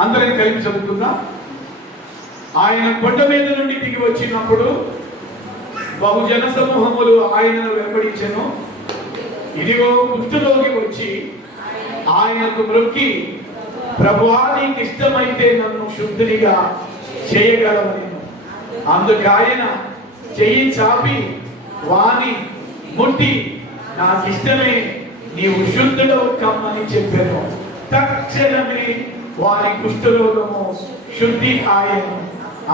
అందరం కలిపి చదువుకుందాం. ఆయన కొండ మీద నుండి దిగి వచ్చినప్పుడు బహుజన సమూహములు ఆయనను వెంబడించెను. ఇదిగో కుష్ఠరోగి వచ్చి ఆయనకు మ్రొక్కి, ప్రభువా, నీకు ఇష్టమైతే నన్ను శుద్ధినిగా చేయగలవని. అందుకు ఆయన చెయ్యి చాపి వాని ముట్టి, నాకు ఇష్టమే, నీవు శుద్ధుడవు కమ్మని చెప్పాను. తక్షణమే వారి కుష్ఠరోగము శుద్ధి ఆయను.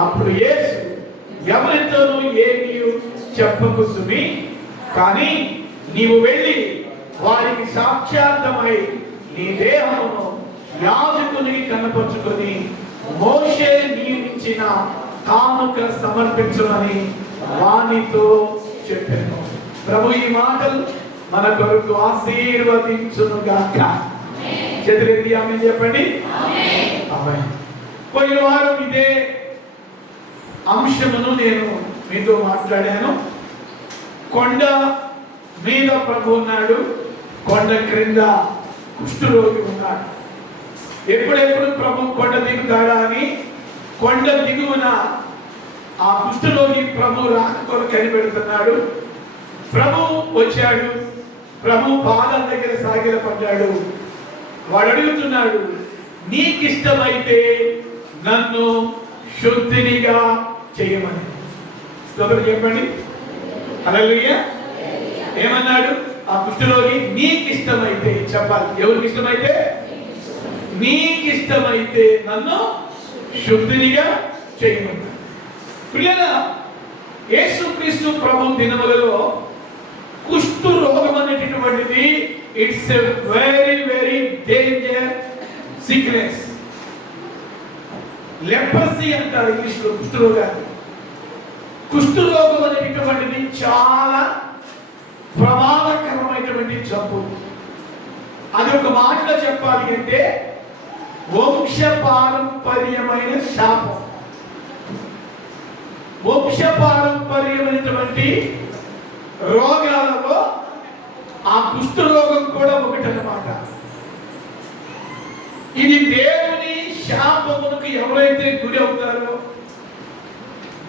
అప్పుడు యేసు, ఎవరితోనూ ఏమీ చెప్పకు సుమి, కానీ నీవు వెళ్ళి వారికి సాక్షాత్తమై నీ దేహమును యాజకునికి కనపరుచుకొని మోషే నియమించిన కానుక సమర్పించమని వానితో చెప్పాను. ప్రభు ఈ మాటలు మన కొరకు ఆశీర్వదించును గాక. చేతులెత్తి ఆమేన్ చెప్పండి. ఆమేన్. పోయిన వారం ఇదే అంశమును నేను మీతో మాట్లాడాను. కొండ మీద ప్రభు ఉన్నాడు, కొండ క్రింద కుష్ఠరోగి ఉన్నాడు. ఎప్పుడెప్పుడు ప్రభు కొండ దిగుతాడా అని కొండ దిగువన ఆ కుష్ఠరోగి ప్రభు రాకతో కనిపెడుతున్నాడు. ప్రభు వచ్చాడు, ప్రభు పాదాల దగ్గర సాగిలపడ్డాడు. వాడు అడుగుతున్నాడు, నీకిష్టమైతే నన్ను శుద్ధినిగా చేయమని. స్తోత్రం చెప్పండి. హల్లెలూయా. ఏమన్నాడు ఆ కుష్ఠరోగి? నీకిష్టమైతే చెప్పాలి. ఎవరికి ఇష్టమైతే? నీకిష్టమైతే నన్ను శుద్ధినిగా చేయమన్నాడు. ప్రియులారా, యేసుక్రీస్తు ప్రభు దినములలో కుష్ఠు రోగం అనేటటువంటిది it's a very very danger sickness. Leprosy అంటారు ఇంగ్లీష్లో కుష్ఠరోగాన్ని. కుష్ఠరోగం అనేటటువంటిది చాలా ప్రమాదకరమైనటువంటి జబ్బు. అది ఒక మాటలో చెప్పాలి అంటే వంశ పారంపర్యమైన శాపం. వంశ పారంపర్యమైనటువంటి రోగాలలో ఆ కుష్ఠరోగం కూడా ఒకటన్నమాట. ఇది దేవుని శాపమునకు ఎవరైతే గురి అవుతారో,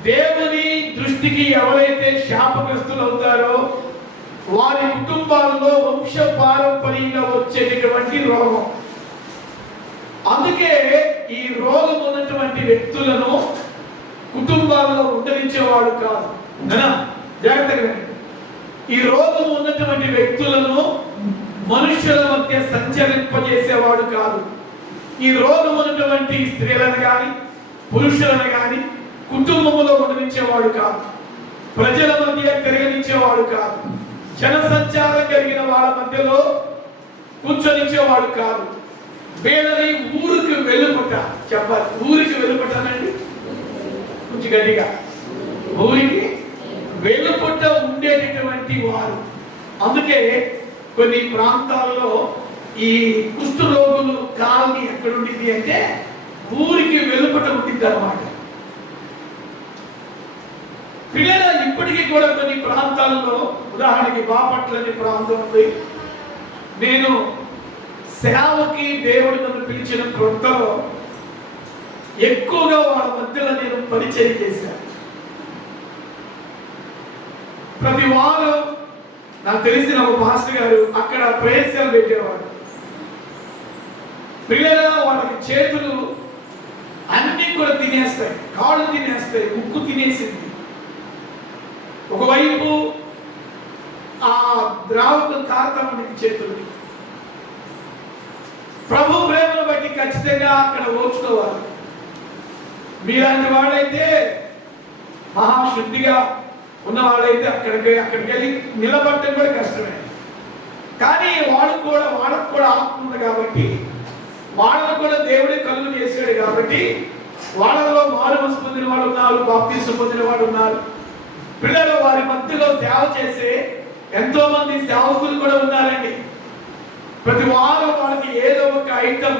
దేవుని దృష్టికి ఎవరైతే శాపగ్రస్తులు అవుతారో, వారి కుటుంబాల్లో వంశ పారంపర్యంగా వచ్చేటటువంటి రోగం. అందుకే ఈ రోగం ఉన్నటువంటి వ్యక్తులను కుటుంబాల్లో ఉండనిచ్చేవాడు కాదు. జాగ్రత్తగా, ఈ రోగం ఉన్నటువంటి వ్యక్తులను మనుషుల మధ్య సంచరింపజేసేవాడు కాదు. ఈ రోగం ఉన్నటువంటి స్త్రీలను కానీ పురుషులను కానీ కుటుంబంలో ఉండనిచ్చేవాడు కాదు. ప్రజల మధ్య తిరగనిచ్చేవాడు కాదు. జనసంచారం కలిగిన వాళ్ళ మధ్యలో కూర్చొనిచ్చేవాడు కాదు. వీళ్ళని ఊరికి వెలుపట చెప్పాలి. ఊరికి వెలుపటనండి, కొంచెం గట్టిగా. ఊరికి వెలుపట ఉండేటటువంటి వారు. అందుకే కొన్ని ప్రాంతాల్లో ఈ కుష్ఠరోగులు కాలనీ ఎక్కడుండింది అంటే ఊరికి వెలుపట ఉండింది అన్నమాట. పిల్లల ఇప్పటికీ కూడా కొన్ని ప్రాంతాల్లో, ఉదాహరణకి బాపట్ల అనే ప్రాంతం ఉంది. నేను సేవకి దేవుడు నన్ను పిలిచిన కొత్తలో ఎక్కువగా వాళ్ళ మధ్యలో నేను పరిచయం చేశాను. ప్రతి వారం నాకు తెలిసిన ఒక పాస్టర్ గారు అక్కడ ప్రేయర్లు పెట్టేవాడు. పిల్లల వాళ్ళకి చేతులు అన్నీ కూడా తినేస్తాయి, కాళ్ళు తినేస్తాయి, ముక్కు తినేసింది. ఒకవైపు ఆ ద్రావకం కారతమనికి చేతులు. ప్రభు ప్రేమను బట్టి ఖచ్చితంగా అక్కడ ఓర్చుకోవాలి. మీలాంటి వాళ్ళైతే, మహాశుద్ధిగా ఉన్న వాళ్ళైతే అక్కడికి వెళ్ళి నిలబడటం కూడా కష్టమే. కానీ వాళ్ళకు కూడా ఆత్మ ఉంది కాబట్టి, వాళ్ళను కూడా దేవుడే కలుగు చేశాడు కాబట్టి, వాళ్ళలో మారుమనసు పొందిన వాళ్ళు ఉన్నారు, బాప్తీసం పొందిన వాళ్ళు ఉన్నారు. పిల్లలు వారి మధ్యలో సేవ చేసే ఎంతో మంది సేవకులు కూడా ఉన్నారండి. ప్రతి వారం వాళ్ళకి ఏదో ఒక ఐటమ్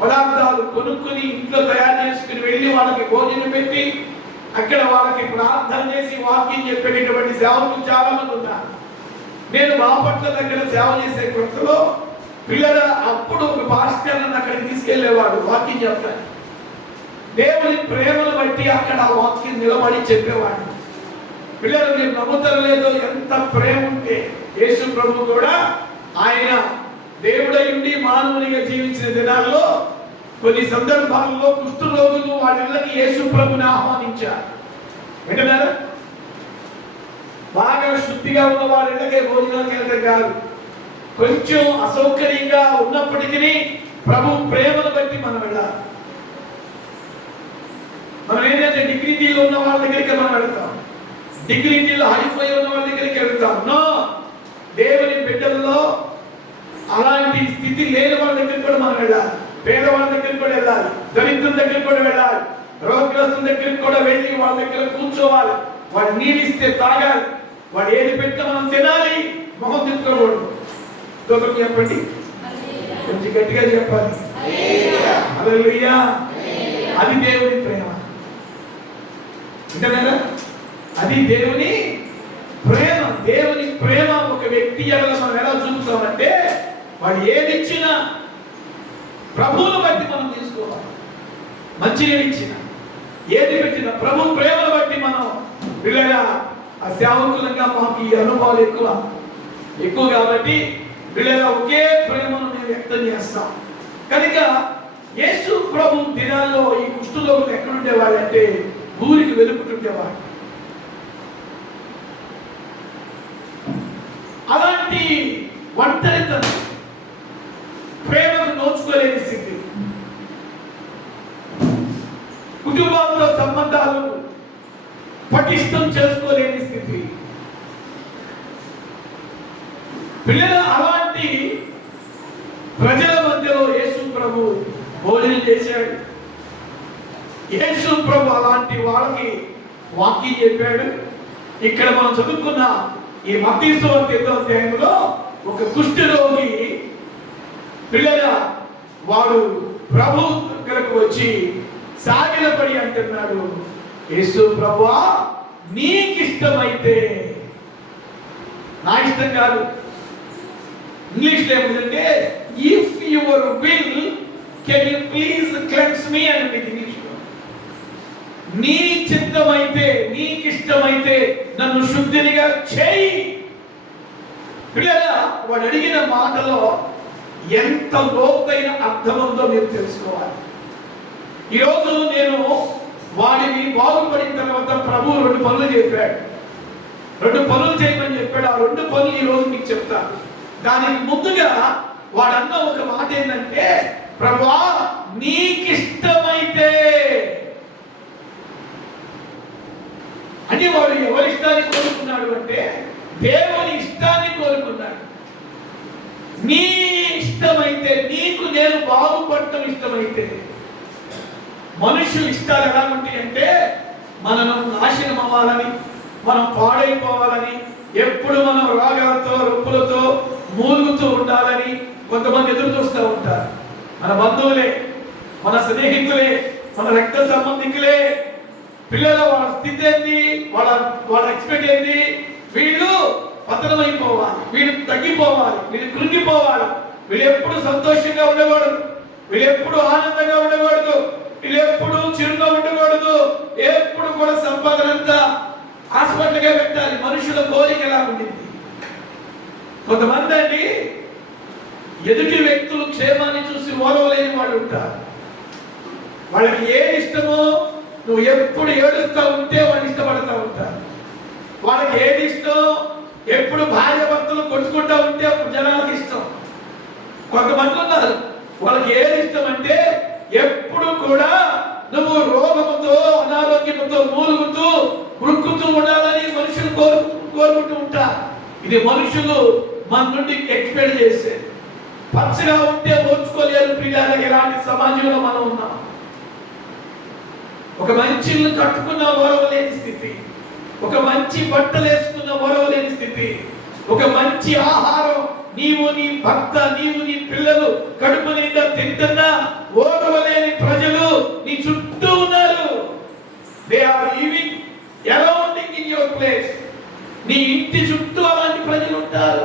పదార్థాలు కొనుక్కుని ఇంట్లో తయారు చేసుకుని వెళ్ళి వాళ్ళకి భోజనం పెట్టి అక్కడ వాళ్ళకి ప్రార్థన చేసి వాక్యం చెప్పేటటువంటి సేవకులు చాలా మంది ఉన్నారు. నేను బాపట్ల దగ్గర సేవ చేసే కొత్తలో పిల్లల అప్పుడు ఒక పాస్టర్ నన్ను అక్కడికి తీసుకెళ్లేవాడు వాక్యం చెప్తాను. దేవుని ప్రేమను బట్టి అక్కడ ఆ వాక్యం నిలబడి చెప్పేవాడు. పిల్లలు మీరు నమ్ముతారో లేదో, ఎంత ప్రేమ ఉంటే యేసు ప్రభు కూడా ఆయన దేవుడై ఉండి మానవునిగా జీవించిన దినాల్లో కొన్ని సందర్భాల్లో కుష్ఠరోగులు వాళ్ళకి యేసు ప్రభుని ఆహ్వానించారు. వింటున్నారా? బాగా శుద్ధిగా ఉన్న వాళ్ళకే భోజనానికి వెళ్తే కాదు, కొంచెం అసౌకర్యంగా ఉన్నప్పటికీ ప్రభు ప్రేమను బట్టి మనం వెళ్ళాలి. మనం ఏంటంటే డిగ్నిటీలో ఉన్న వాళ్ళ దగ్గరికి మనం వెళ్తాం, డిగ్నిటీలో హైఫై ఉన్న వాళ్ళ దగ్గరికి వెళ్తాం. నో, దేవుని బిడ్డల్లో అలాంటి స్థితి లేని వాళ్ళ దగ్గరికి కూడా మనం వెళ్ళాలి, పేదవాళ్ళ దగ్గరికి కూడా వెళ్ళాలి, దరిద్రుల దగ్గరికి కూడా వెళ్ళాలి, రోగగ్రస్తుల దగ్గరికి కూడా వెళ్ళి వాళ్ళ దగ్గర కూర్చోవాలి, వాళ్ళు నీళ్ళిస్తే తాగాలి, వాళ్ళు ఏది పెట్టినా మనం తినాలి, మొహం తిప్పుకోకూడదు. ఇంకొకరికి చెప్పండి, కొంచెం గట్టిగా చెప్పాలి, హల్లెలూయా. అది దేవుని ప్రేమ. వింటున్నారా? అది దేవుని ప్రేమ. దేవుని ప్రేమ ఒక వ్యక్తి ఎడల మనం ఎలా చూపుతామంటే, వాడు ఏది ఇచ్చినా ప్రభువును బట్టి మనం తీసుకోవాలి. మంచిగా ఇచ్చిన ఏది పెట్టినా ప్రభు ప్రేమను బట్టి మనం పిల్లగా ఆ సేవకులంగా మాకు ఈ అనుభవాలు ఎక్కువ కాబట్టి పిల్లగా ఒకే ప్రేమను మేము వ్యక్తం చేస్తాం. కనుక యేసు ప్రభు దినాల్లో ఈ కుష్ఠరోగులు ఎక్కడుండేవాళ్ళు అంటే ఊరికి వెలుపుతుండేవాడు. అలాంటి ఒంటరితనం, ప్రేమకు నోచుకోలేని స్థితి, కుటుంబాలతో సంబంధాలు పటిష్టం చేసుకోలేని స్థితి, పిల్లల అలాంటి ప్రజల మధ్యలో యేసు ప్రభు భోజనం చేశాడు. యేసు ప్రభు అలాంటి వాళ్ళకి వాక్యం చెప్పాడు. ఇక్కడ మనం చదువుకున్న ఈ మత్తయి సువార్త 8వ అధ్యాయంలో ఒక కుష్ఠరోగి పిల్లల వాడు ప్రభు దగ్గరకు వచ్చి సాగిలపడి అంటున్నాడు, యేసు ప్రభువా నీకిష్టమైతే, నా ఇష్టం కాదు, ఇంగ్లీష్లో ఏముందంటే if your will can you please cleanse మీ అని ఇంగ్లీష్లో. నీ చిత్తమైతే, నీకిష్టమైతే నన్ను శుద్ధినిగా చేయి. పిల్లల వాడు అడిగిన మాటలో ఎంత లోతైన అర్థం ఉందో మీరు తెలుసుకోవాలి. ఈరోజు నేను వాడిని బాగుపడిన తర్వాత ప్రభు 2 పనులు చెప్పాడు, 2 పనులు చేయమని చెప్పాడు. ఆ 2 పనులు ఈరోజు మీకు చెప్తాను. దానికి ముందుగా వాడన్న ఒక మాట ఏంటంటే, ప్రభువా నీకిష్టమైతే అని. వాడు ఎవరి ఇష్టాన్ని కోరుకున్నాడు అంటే దేవుని ఇష్టాన్ని కోరుకున్నాడు. నీ ఇష్టమైతే, నీకు నేను బాగుపడటం ఇష్టమైతే. మనుషుల ఇష్టాలు ఎలా ఉంటాయి అంటే మనను నాశనం అవ్వాలని, మనం పాడైపోవాలని, ఎప్పుడు మనం రోగాలతో రొప్పులతో మూలుగుతూ ఉండాలని కొంతమంది ఎదురు చూస్తూ ఉంటారు. మన బంధువులే, మన స్నేహితులే, మన రక్త సంబంధికులే. పిల్లల వాళ్ళ స్థితి ఏంది, వాళ్ళ ఎక్స్పెక్ట్ ఏంది, వీళ్ళు పతనమైపోవాలి, వీళ్ళు తగ్గిపోవాలి, వీళ్ళు కృంగిపోవాలి, వీళ్ళు ఎప్పుడు సంతోషంగా ఉండకూడదు, వీళ్ళు ఎప్పుడు ఆనందంగా ఉండకూడదు, వీళ్ళు ఎప్పుడు చిరుగా ఉండకూడదు, ఎప్పుడు కూడా సంపాదన అంతా హాస్పిటల్గా పెట్టాలి. మనుషుల కోరిక ఎలా ఉండింది. కొంతమంది అండి ఎదుటి వ్యక్తులు క్షేమాన్ని చూసి ఓరవలేని వాళ్ళు ఉంటారు. వాళ్ళకి ఏది ఇష్టమో నువ్వు ఎప్పుడు ఏడుస్తూ ఉంటే వాళ్ళు ఇష్టపడతా ఉంటారు. వాళ్ళకి ఏది ఇష్టం, ఎప్పుడు భార్య భర్తలు కొట్టుకుంటూ ఉంటే అప్పుడు జనాలకు ఇష్టం. కొంతమంది ఉన్నారు వాళ్ళకి ఏది ఇష్టం అంటే ఎప్పుడు కూడా నువ్వు రోగముతో అనారోగ్యంతో మూలుగుతూ ఉరుక్కుతూ ఉండాలని మనుషులు కోరుకుంటూ ఉంటారు. ఇది మనుషులు మన నుండి ఎక్స్పెక్ట్ చేసే. పచ్చగా ఉంటే ఓర్చుకోలేరు పిల్లలు. ఎలాంటి సమాజంలో మనం ఉన్నాం. ఒక మంచి ఇల్లు కట్టుకున్న ఓరవలేని స్థితి, ఒక మంచి బట్టలు వేసుకున్న ఓరవలేని స్థితి, ఒక మంచి ఆహారం నీవు నీ భర్త నీవు నీ పిల్లలు కడుపు నిండా తింటున్నా ఓరవలేని ప్రజలు నీ చుట్టూ ఉన్నారు. They are living arounding in your place. నీ ఇంటి చుట్టూ అలాంటి ప్రజలు ఉంటారు.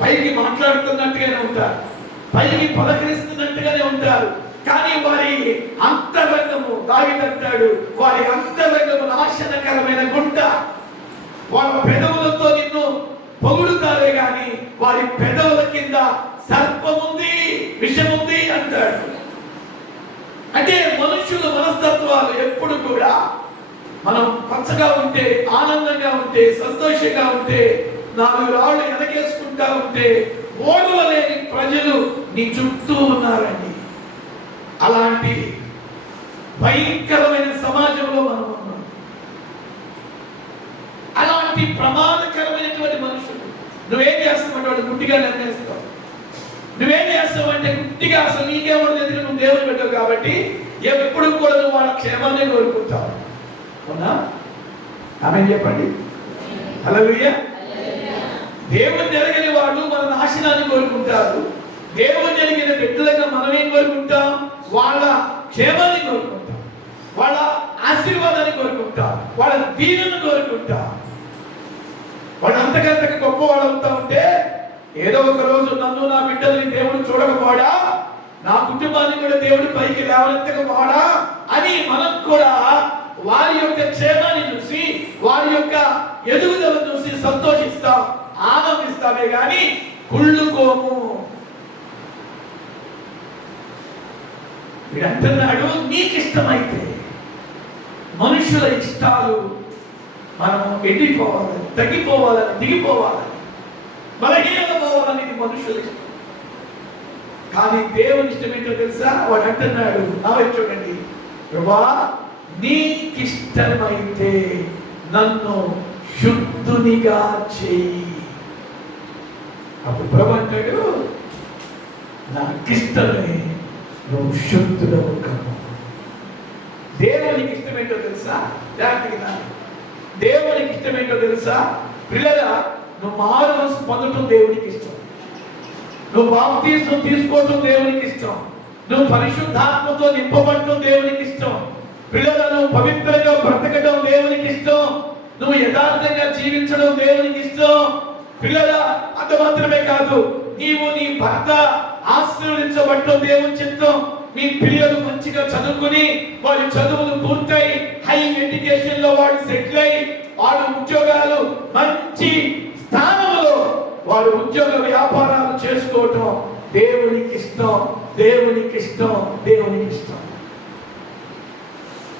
పైకి మాట్లాడుతున్నట్టుగానే ఉంటారు, పైకి పలకరిస్తున్నట్టుగానే ఉంటారు, కానీ వారి అంతరంగము, దావీదంటాడు, వారి అంతరంగము నాశనకరమైన గుంట. వాళ్ళ పెదవులతో నిన్ను పొగుడుతారే గాని వారి పెదవుల కింద సర్పముంది, విషముంది అంటాడు. అంటే మనుషుల మనస్తత్వాలు ఎప్పుడు కూడా మనం పచ్చగా ఉంటే, ఆనందంగా ఉంటే, సంతోషంగా ఉంటే, 4 రాళ్ళు వెనకేసుకుంటా ఉంటే ఓడవలేని ప్రజలు నీ చుట్టూ ఉన్నారండి. అలాంటి భయంకరమైన సమాజంలో మనం ఉన్నాం. అలాంటి ప్రమాదకరమైనటువంటి మనుషులు. నువ్వేం చేస్తావంటే వాడు గుడ్డిగా నిర్ణయిస్తావు. నువ్వేం చేస్తావంటే గుడ్డిగా అసలు నీకేమో దగ్గర నువ్వు దేవుని పెట్టావు కాబట్టి ఎప్పుడు కూడా నువ్వు వాళ్ళ క్షేమాన్ని కోరుకుంటావు. అవునా? ఆమె చెప్పండి. హల్లెలూయా. దేవుని ఎరగని వాళ్ళు మన నాశనాన్ని కోరుకుంటారు. దేవుని ఎరిగిన బిడ్డలుగా మనం ఏం కోరుకుంటాం? వాళ్ళ క్షేమాన్ని కోరుకుంటాం, వాళ్ళ ఆశీర్వాదాన్ని కోరుకుంటాం, వాళ్ళ దీవెనను కోరుకుంటాం. వాళ్ళు అంతకంతకు గొప్ప వాళ్ళు అవుతా ఉంటే ఏదో ఒక రోజు నన్ను, నా బిడ్డల్ని దేవుడు చూడకపోడా, నా కుటుంబాన్ని కూడా దేవుడి పైకి లేవనెత్తకపోడా అని మనం కూడా వారి యొక్క క్షేమాన్ని చూసి, వారి యొక్క ఎదుగుదలను చూసి సంతోషిస్తాం, ఆనందిస్తామే గాని కుళ్ళుకోము. వీడంటున్నాడు, నీకు ఇష్టమైతే మనుషుల ఇష్టాలు మనం ఎండిపోవాలని, తగ్గిపోవాలని, దిగిపోవాలని, బలహీనపోవాలని ఇది మనుషుల ఇష్టం. కానీ దేవుని ఇష్టం ఏంటో తెలుసా? వాడు అంటున్నాడు, చూడండి, ప్రభువా నీకిష్టమైతే నన్ను శుద్ధునిగా చెయ్యి. అప్పుడు ప్రభు అంటాడు, నాకిష్టమే, నువ్వు శుద్ధుడవు కమ్ము. దేవునికి ఇష్టమేంటో తెలుసా? జాగ్రత్తగా, దేవునికి ఇష్టమేంటో తెలుసా? పిల్లరా, నువ్వు మారు మనసు పొందటం దేవునికి ఇష్టం, నువ్వు బాప్తిస్మం తీసుకోవటం దేవునికి ఇష్టం, నువ్వు పరిశుద్ధాత్మతో నింపబడటం దేవునికి ఇష్టం. పిల్లల, నువ్వు పవిత్రంగా బ్రతకడం దేవునికి ఇష్టం, నువ్వు యథార్థంగా జీవించడం దేవునికి ఇష్టం. పిల్లల, అంత మాత్రమే కాదు, నీవు నీ భర్త ఆశీర్వదించబడటం దేవుని చిత్తం. మీ పిల్లలు మంచిగా చదువుకుని వారి చదువులు పూర్తయి హై ఎడ్యుకేషన్ లో వాడు సెటిల్ అయి వాడు ఉద్యోగాలు మంచి స్థానంలో వాడు ఉద్యోగ వ్యాపారాలు చేసుకోవటం దేవునికి ఇష్టం, దేవునికి ఇష్టం, దేవునికి ఇష్టం.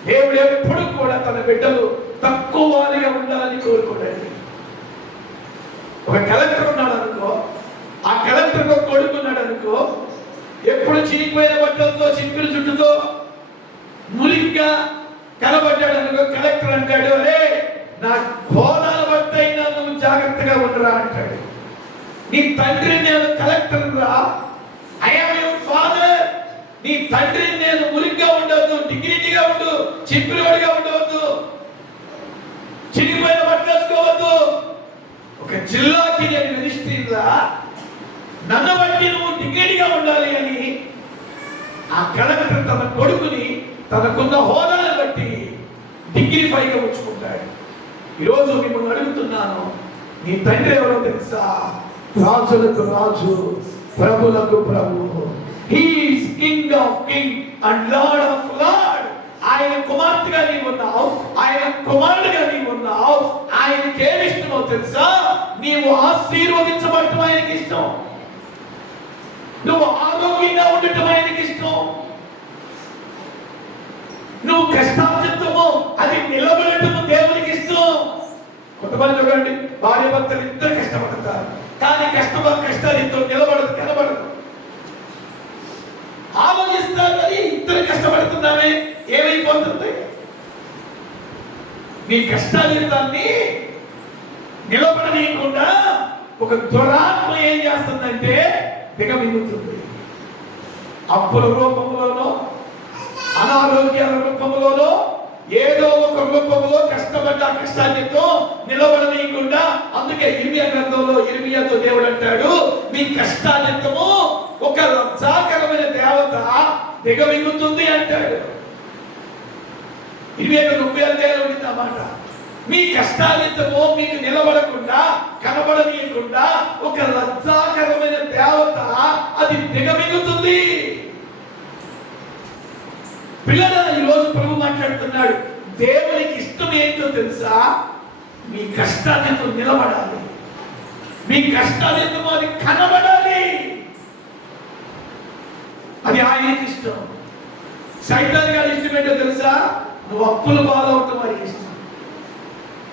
దేవుడు ఎప్పుడు కూడా తన బిడ్డలు తక్కువ వారిగా ఉండాలని కోరుకోడండి. ఒక కలెక్టర్ ఉన్నాడు అనుకో, ఆ కలెక్టర్ ఒక కొడుకున్నాడు అనుకో, ఎప్పుడు చినిపోయిన బట్టలతో, చింపిన జుట్టుతో, మురిగ్గా కనబడ్డాడు అనుకో, కలెక్టర్ అంటాడు, అరే నా హోదాల బట్టి అయినా నువ్వు జాగ్రత్తగా ఉండరా అంటాడు. నీ తండ్రి నేను కలెక్టర్ రా, ఐ యామ్ యువర్ ఫాదర్. నీ తండ్రి నేను మురిగ్గా ఉండవద్దు, డిగ్నిటీగా ఉండు, చింపినవాడిగా ఉండవద్దు, చినిపోయిన బట్టలు వేసుకోవద్దు. ఒక జిల్లాకి నేను మినిస్ట్రీలా, నన్ను బట్టి నువ్వు డిగ్నిటీగా ఉండాలి అని ఆ కలెక్టర్ తన కొడుకుని తనకున్న హోదాలను బట్టి డిగ్నిఫైగా ఉంచుకుంటాడు. ఈరోజు మిమ్మల్ని అడుగుతున్నాను, నీ తండ్రి ఎవరో తెలుసా? రాజులకు రాజు, ప్రభులకు ప్రభు. He is king of king and lord of lord. ఆయన కుమార్తెగా నీవు ఉన్నావు, ఆయన కుమారుడుగా నీవు ఉన్నావు. ఆయనకి ఏమి ఇష్టమో తెలుసా? నీవు ఆశీర్వదించబడటం ఆయనకి ఇష్టం, నువ్వు ఆరోగ్యంగా ఉండటం ఆయనకి ఇష్టం, నువ్వు కష్టార్జితము అది నిలబడటము దేవునికి ఇష్టం. కొంతమంది చూడండి, భార్య భర్తలు ఇద్దరు కష్టపడతారు, కానీ కష్టాలతో నిలబడదు. ఆలోచిస్తారు, అది ఇద్దరు కష్టపడుతున్నామే ఏమైపోతుంది? నీ కష్టార్జితాన్ని నిలబడనీయకుండా ఒక దురాత్మ ఏం చేస్తుందంటే దిగమింగుతుంది. అప్పుల రూపంలోనో, అనారోగ్యాల రూపంలోనో, ఏదో ఒక రూపంలో కష్టపడ్డ కష్టాలతో నిలబడనీయకుండా, అందుకే ఇర్మియా గ్రంథంలో ఇర్మియాతో దేవుడు అంటాడు, నీ కష్టాలతో ఒక లజ్జాకరమైన దేవత దిగమింగుతుంది అంటాడు. 25 అధ్యాయంలో ఉంది అన్నమాట. మీ కష్టాలితమో మీకు నిలబడకుండా కనబడనీయకుండా ఒక లజ్జాకరమైన దేవత అది దిగమిగుతుంది. పిల్లల ఈరోజు ప్రభు మాట్లాడుతున్నాడు, దేవునికి ఇష్టం ఏంటో తెలుసా? మీ కష్టాలితో నిలబడాలి, మీ కష్టాలితో అది కనబడాలి. అది ఆయనకి ఇష్టం. సైతాన్ గారి ఇష్టం ఏంటో తెలుసా? నువ్వు అప్పుల బాధవటం వాడికి ఇష్టం,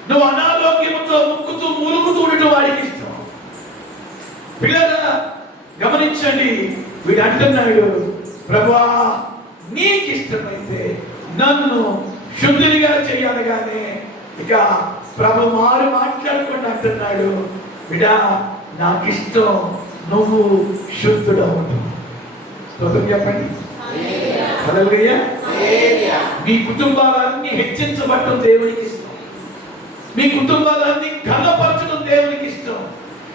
నువ్వు అనారోగ్యంతో ముక్కుతూ మూలుగుతూ ఉండటం వాడికి ఇష్టం. పిల్లల గమనించండి, వీడు అంటున్నాడు, ప్రభువా నీకు ఇష్టమైతే నన్ను శుద్ధిగా చేయాలగానే ఇక ప్రభు మారు మాట్లాడకుండా అంటున్నాడు, బిడా నాకు ఇష్టం నువ్వు శుద్ధుడవు. స్తోత్రం చెప్పండి. హల్లెలూయా. మీ కుటుంబాలన్నీ హెచ్చించబడటం దేవునికి ఇష్టం, మీ కుటుంబాలన్నీ ఘనపరచడం దేవునికి ఇష్టం,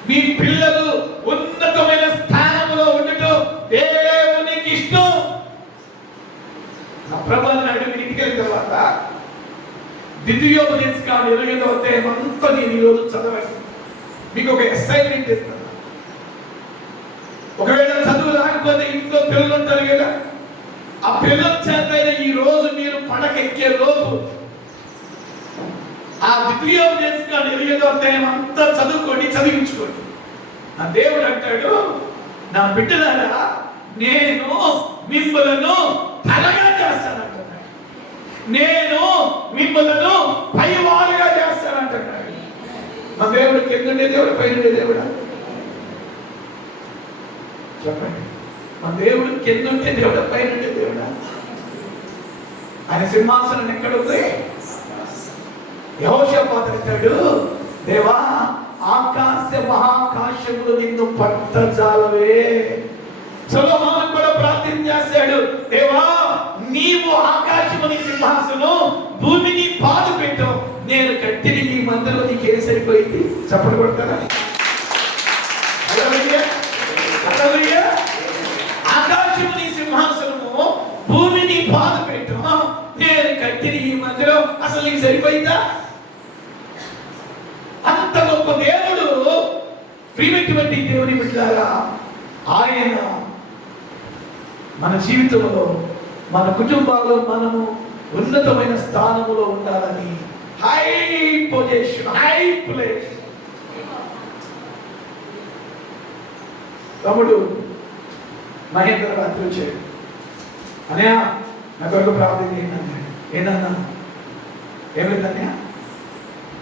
మీ పిల్లలు ఉన్నతమైన స్థానంలో ఉండటం దేవునికి ఇష్టం. ప్రభు నాయుడు మీరు ఇంటికి వెళ్ళిన తర్వాత ద్వితీయోపదేశకాండం 28వ అధ్యాయం అంతా నేను ఈరోజు చదవండి. మీకు ఒక అసైన్మెంట్ ఇస్తాను. ఒకవేళ చదువు రాకపోతే ఇంట్లో పిల్లలు ఉంటారు కదా, ఆ పిల్లల చేత ఈ రోజు మీరు పడకెక్కే లోపు ఆ ద్వితీయోపదేశకాండం 28వ అధ్యాయం అంతా చదువుకోండి, చదివించుకోండి. నా దేవుడు అంటాడు, నా బిడ్డలారా నేను మిమ్మలను తలగా చేస్తానంటున్నాడు, నేను మిమ్మలను పైవారుగా చేస్తానంటున్నాడు. మా దేవుడు కిందుండే దేవుడు పైనుండే దేవుడా? చెప్పండి. మా దేవుడు కిందుండే దేవుడా పైనుండే దేవుడా? ఆయన సింహాసనం ఎక్కడుంది? యెహోషాపాతు అంటాడు, దేవా ఆకాశ మహాకాశములు నిన్ను పట్టజాలవే. సొలొమోను కూడా ప్రార్థన చేశాడు, దేవా నీవు ఆకాశముని సింహాసనం భూమిని పాదు పెట్టు, నేను కట్టిన ఈ మందిరం నీకేం సరిపోయింది? చప్పట్లు కొడతారా? ఆకాశముని సింహాసనము భూమిని పాదు పెట్టు, నేను కట్టిన ఈ మందిరం అసలు నీకు సరిపోయిందా? అంత గొప్ప దేవుడు. ప్రియమైనటువంటి దేవుని బిడ్డలారా, ఆయన మన జీవితంలో మన కుటుంబాల్లో మనము ఉన్నతమైన స్థానములో ఉండాలని హై పొజిషన్, హై ప్లేస్. తమ్ముడు మహేంద్ర రాత్రి వచ్చాడు, అన్నయ్య నా కొరకు ప్రార్థన చేయండి అన్నాడు. ఏంటన్నా? ఏమైందన్నయ్య?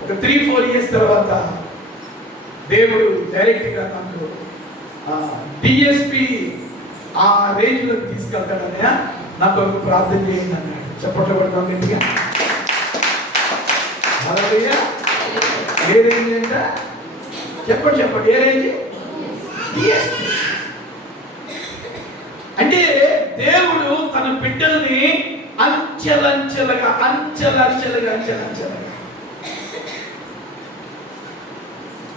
ఒక 3-4 years తర్వాత దేవుడు డైరెక్ట్గా నాకు డిఎస్పి ఆ రేంజ్లో తీసుకెళ్తాడన్నయ్య, నా కొరకు ప్రార్థన చేయండి అన్నాడు. చప్పట్లు కొడతాం గట్టిగా. ఏ రేంజ్ అంట? చెప్పండి చెప్పండి, ఏ రేంజ్? డిఎస్పి. అంటే దేవుడు తన బిడ్డల్ని అంచెలంచెలుగా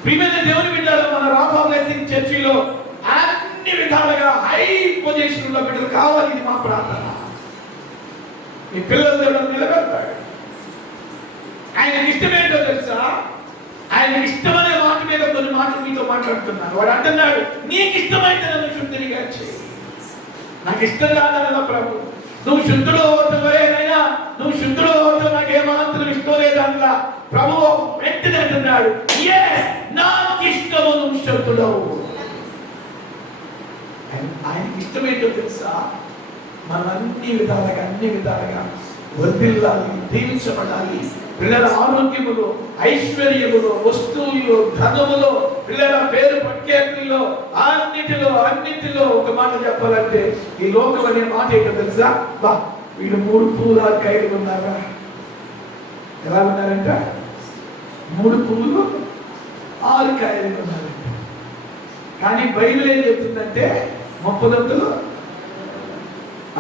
ప్రియమైన దేవుని బిడ్డలు మన రాఫా బ్లెస్సింగ్ చర్చిలో అన్ని విధాలుగా హై పొజిషన్ లో బిడ్డలు కావాలి. ఇది మా ప్రార్థన. మీ పిల్లలు దేవుడు నిలబెడతాడు. ఆయనకి ఇష్టమేంటో తెలుసా? ఆయన ఇష్టమనే మాట మీద కొన్ని మాటలు మీతో మాట్లాడుతున్నాను. వాడు అంటున్నాడు, నీకు ఇష్టమైతే నన్ను శుద్ధిగా చేయి. నాకు ఇష్టం కాదన్న ప్రభు, నువ్వు శుద్ధుడు అవుతావైనా నువ్వు శుద్ధుడు అవుతావు, నాకు ఏమాత్రం ఇష్టం లేదన్నా ప్రభు వెంటనే అంటున్నాడు, నాకు ఇష్టము, నువ్వు శుద్ధుడవు. ఆయనకి ఇష్టమేంటో తెలుసా? మనం అన్ని విధాలుగా వర్ధిల్లాలి, దీవించబడాలి. పిల్లల ఆరోగ్యములో, ఐశ్వర్యములో, వస్తువుల్లో, ధనములో, పిల్లల పేరు ప్రఖ్యాతుల్లో, అన్నిటిలో ఒక మాట చెప్పాలంటే ఈ లోకం అనే మాట ఏంటో తెలుసా? బా వీళ్ళు 3 పూల కాయలు ఉన్నారా? ఎలా ఉన్నారంట? 3 పువ్వులు 6 కాయలు ఉన్నారంట. కానీ బైబిల్ ఏం చెప్తుందంటే 30 దంతులు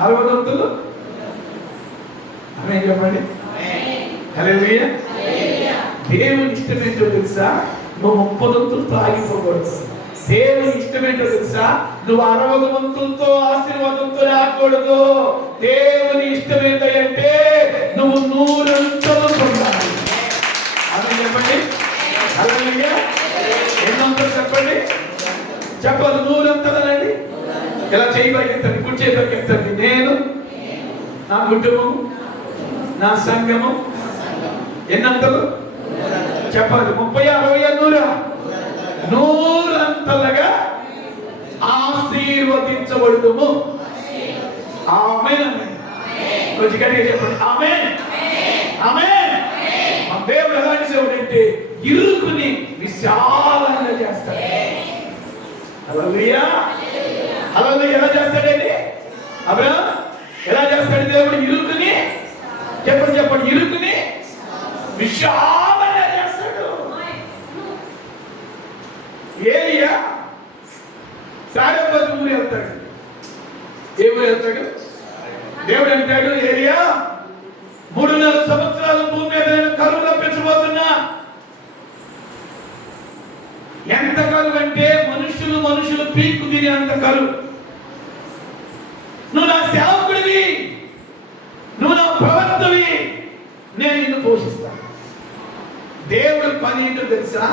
60 దంతులు. ఆమేన్ చెప్పండి. హల్లెలూయా. దేవుని ఇష్టమేంటో తెలుసా? నువ్వు 30 దంతులతో ఆగిపోకూడదు. దేవుని ఇష్టమేంటో తెలుసా? నువ్వు 60 దంతులతో ఆశీర్వాదంతో రాకూడదు. దేవుని ఇష్టం ఏంటంటే నువ్వు 100 దంతులు పొందాలి. చేయి పైకి ఎత్తండి, కుడి చేయి పైకి ఎత్తండి. నేను, నా కుటుంబం, నా సంఘము ఎన్నంతలు చెప్పాలి? 30, 60, 100, 100 ఆశీర్వదించబడుదుము. ఆమేన్. కొంచెం గట్టిగా చెప్పండి ఆమేన్. ఆమేన్. మా దేవుడు ఎలాంటి దేవుడు అంటే ఇరుకుని విశాలంగా చేస్తాడు. హల్లెలూయా. హల్లెలూయా. ఎలా చేస్తాడండి అబ్రహాం? ఎలా చేస్తాడు దేవుడు? ఇరుకుని చెప్పండి ఇరుకుని విశాలంగా చేస్తాడు. ఏలియా సారెపతి ఊరు వెళ్తాడు. ఏ ఊరు వెళ్తాడు? దేవుడు అంటాడు, ఏలియా 3.5 సంవత్సరాలు భూమి మీద నేను కరువు రప్పించబోతున్నా. ఎంత కరువు అంటే మనుషులు పీక్కు తినే అంత కరువు. నువ్వు నా సేవకుడివి, నువ్వు నా ప్రవక్తవి, నేను నిన్ను పోషిస్తాను. దేవుడు పని ఏంటో తెలుసా?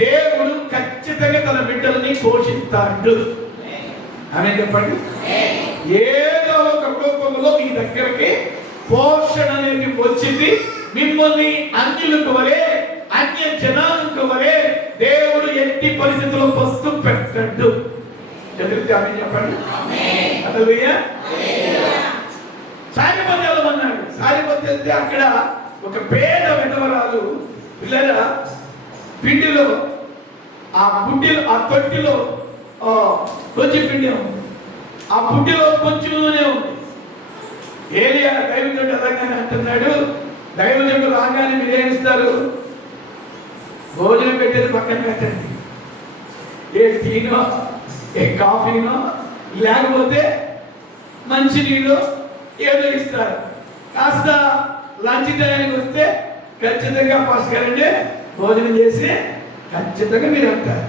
దేవుడు ఖచ్చితంగా తన బిడ్డల్ని పోషిస్తాడు. అని చెప్పండి. ఏదో ఒక రూపంలో మీ దగ్గరికి పోషణ అనేది వచ్చింది. మిమ్మల్ని అన్యులకు వలె, అన్య జనాలకు వలె దేవుడు ఎట్టి పరిస్థితుల్లో పస్తు పెట్టడు. చదివితే ఆమె చెప్పండి. హల్లెలూయా. సారిపత్యాలు అన్నాడు. సారిపత్తి వెళ్తే అక్కడ ఒక పేద విధవరాలు పిల్లల పిండిలో ఆ బుడ్డిలో ఆ తొట్టిలో కొంచెం పిండి ఉంది, ఆ బుడ్డిలో కొంచెం నూనె ఉంది. ఏలియా దైవజనుడు అలాగానే అంటున్నాడు, దైవజనుడు రాగానే మీరు ఏమిస్తారు? భోజనం పెట్టేది పక్కన పెట్టండి. ఏ టీనో ఏ కాఫీనో లేకపోతే మంచి నీళ్ళు ఏదో ఇస్తారు. కాస్త లంచ్ టైంకి వస్తే ఖచ్చితంగా ఫస్ట్ గారండి భోజనం చేసి ఖచ్చితంగా మీరు అంటారు.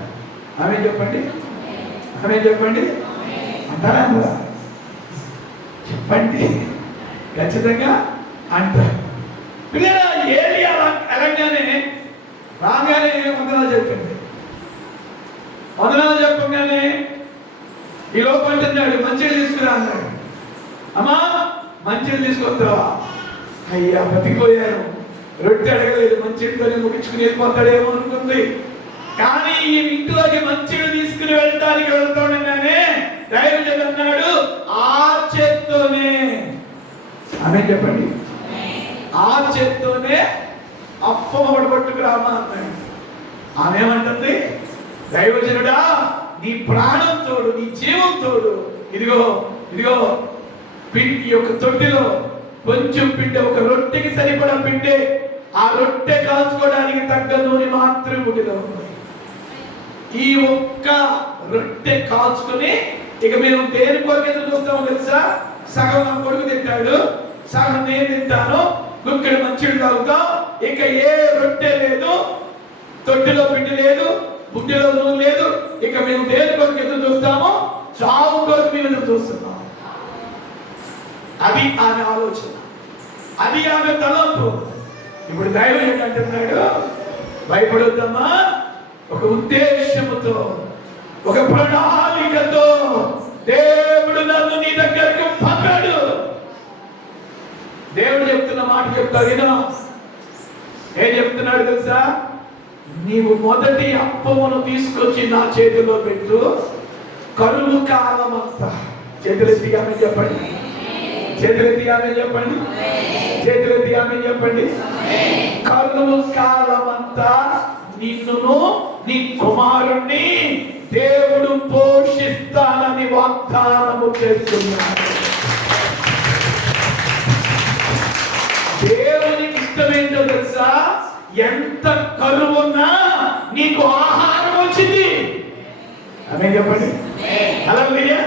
ఆమె చెప్పండి. ఆమె చెప్పండి. అంటారా? చెప్పండి. ఖచ్చితంగా అంటారు. పిల్లల ఏలియా అనగానే రాగానే వందనాలు చెప్పింది. వందనాలు చెప్పగానే ఈ లోపల అంటున్నాడు, మంచిగా తీసుకురా అన్నాడు. అమ్మా మంచిగా తీసుకొస్తావా? అయ్యా బతికిపోయాను, రొట్టె అడగలేదు, మంచితోనే ముగించుకుని వెళ్ళిపోతాడేమో అనుకుంది. కానీ ఈ ఇంట్లోకి మంచిగా తీసుకుని వెళ్ళడానికి వెళ్తాడగానే దైవజనుడు అన్నాడు, ఆ చేత్తోనే. ఆమె చెప్పండి. ఆ చేత్తోనే అప్పం ఒకటి పట్టుకురామా అన్నాడు. ఆమె ఏమంటుంది? దైవజనుడా, నీ ప్రాణం తోడు, నీ జీవం తోడు, ఇదిగో ఇదిగో పిండి యొక్క తొట్టిలో కొంచెం పిండి, ఒక రొట్టెకి సరిపడా పిండి, ఆ రొట్టె కాల్చుకోవడానికి తగ్గ నూనె మాత్రమే బుడ్డిలో ఉంది. ఈ ఒక్క రొట్టె కాల్చుకుని ఇక మేము దేని కొరకు ఎదురు చూస్తామో తెలుసా? సగం నా కొడుకు తింటాడు, సగం నేను తింటాను, గుక్కడి మంచిడు తాగుతాం. ఇక ఏ రొట్టె లేదు, తొట్టిలో పిండి లేదు, బుడ్డిలో నూనె లేదు. ఇక మేము దేని కొరకు ఎదురు చూస్తామో? చావు కొరకు మేము ఎదురు చూస్తున్నాం. అది ఆమె ఆలోచన, అది ఆమె తలంపు. ఇప్పుడు దైవం ఏంటంటున్నాడు? భయపడొద్దమ్మా, ఒక ఉద్దేశముతో, ఒక ప్రణాళికతో దేవుడు నన్ను నీ దగ్గరకు పంపాడు. దేవుడు చెప్తున్న మాట చెప్తా విను. ఏం చెప్తున్నాడు తెలుసా? నీవు మొదటి అప్పమును తీసుకొచ్చి నా చేతిలో పెట్టు, కరువు కాలం అంతా. చేతులెత్తి ఆమె చెప్పండి. చేతులెత్తి ఆమె చెప్పండి. చేతులెత్తి ఆమె చెప్పండి. కరువు కాలం అంతా నిన్నును నీ కుమారుణ్ణి దేవుడు పోషిస్తానని వాగ్దానము చేస్తున్నాడు. దేవునికి ఇష్టమేంటో తెలుసా? ఎంత కరువున్నా నీకు ఆహారం వచ్చింది. అదే చెప్పండి. హల్లెలూయా.